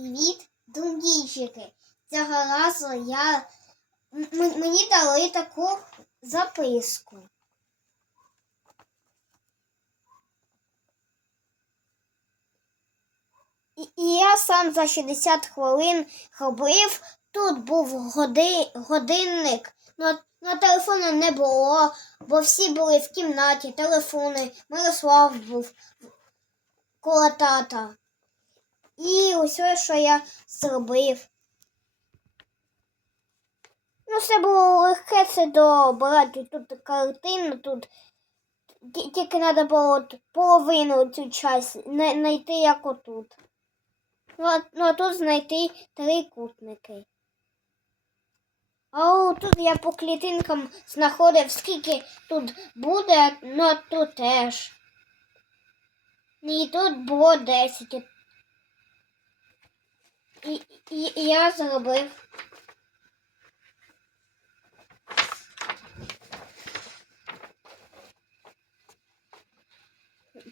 Привіт, думдійчики. Цього разу я мені дали таку записку. І, я сам за 60 хвилин робив. Тут був годи, годинник. На, на телефону не було, бо всі були в кімнаті, телефони. Мирослав був коло тата. І усе, що я зробив. Ну, все було легке, це добрати. Тут картина, тут тільки треба було половину цю часть знайти, як отут. Ну, а, ну, а тут знайти трикутники. А тут я по клітинкам знаходив, скільки тут буде, ну тут теж. І тут було 10. І, і, я зробив.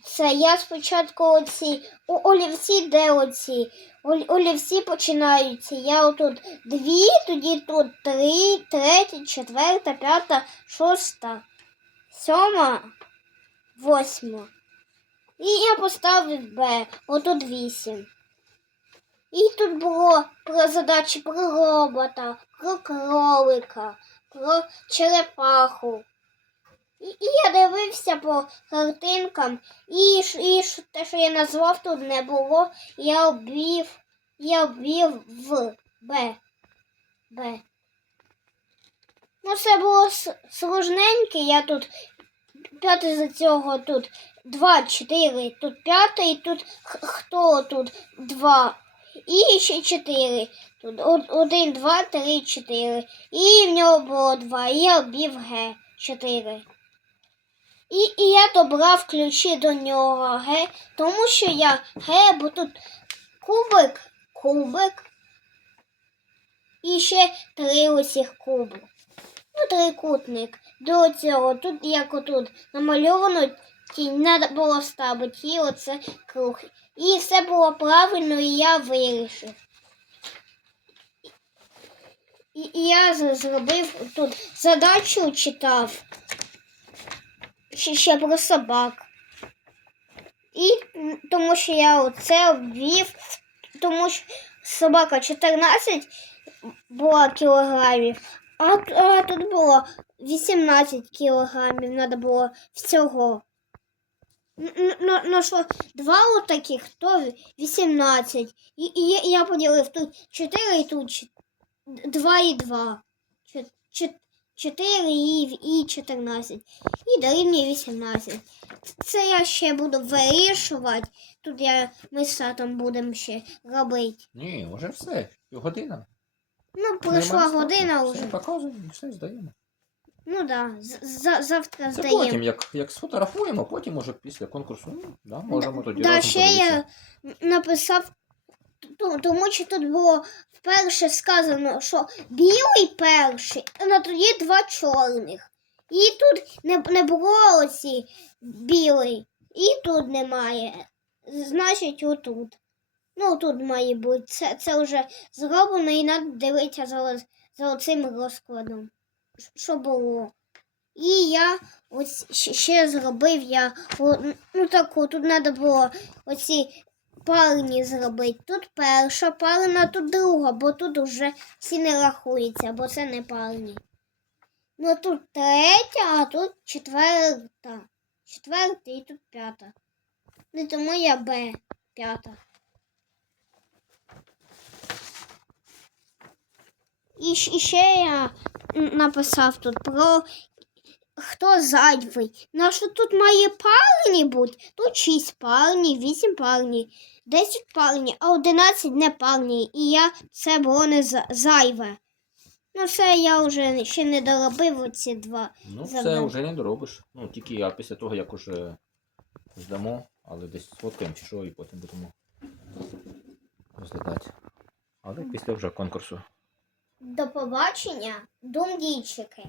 Це я спочатку оці олівці, де оці? Олівці починаються. Я отут дві, тоді тут три, третя, четверта, п'ята, шоста, сьома, восьма. І я поставив Б, отут вісім. І тут було про задачі про робота, про кролика, про черепаху. І, і я дивився по картинкам, і, і те, що я назвав, тут не було. Я обвів, я обвів в Б. Б. Ну, це було сложненьке. Я тут п'яте за цього тут два, чотири, тут п'ятий, тут хто тут два. І ще чотири. Тут од- один, два, три, чотири. І в нього було два. І я обвів Г. Чотири. І, і я добрав ключі до нього Г, тому що я Г, бо тут кубик, кубик. І ще три усіх кубу. Ну, трикутник. До цього тут як отут намальовано тінь, треба було ставити, і оце круг. І все було правильно, і я вирішив. І, я зробив тут задачу читав. Ще, ще про собак. І тому що я оце ввів, тому що собака 14 була кілограмів, а, а тут було 18 кілограмів, треба було всього. Ну, що, два отаких, то 18. І, і я- поділив тут 4 і тут 2 і 2. 4 і, і 14. І дорівнює 18. Це я ще буду вирішувати. Тут я, ми з татом будемо ще робити. Ні, вже все. Година. Ну, пройшла година Все, вже. показуємо, все здаємо. Ну да. за- завтра Це здаємо. потім, як, як сфотографуємо, потім уже після конкурсу, ну, да, можемо тоді Да, ще я написав, тому що тут було вперше сказано, що білий перший, а тоді два чорних. І тут не, не було оці білий, і тут немає. Значить, отут. Ну, тут має бути. Це, це вже зроблено і треба дивитися за, за оцим розкладом. Що було. І я ось ще- зробив я ну таку, тут треба було оці парні зробити. Тут перша парна, тут друга, бо тут вже всі не рахуються, бо це не парні. Ну тут третя, а тут четверта. Четверта і тут п'ята. Ну тому я Б п'ята. І, ще я написав тут про хто зайвий. Що тут має парні бути? Тут 6 парні, 8 парні, 10 парні, а 11 не парні. І я це було не зайве. Ну, це я вже ще не доробив оці два. Ну, все, вже не доробиш. Ну, тільки я після того, як уже здамо, але десь сфоткаємо чи що, і потім будемо розглядати. Але після вже конкурсу. До побачення, думдійчики.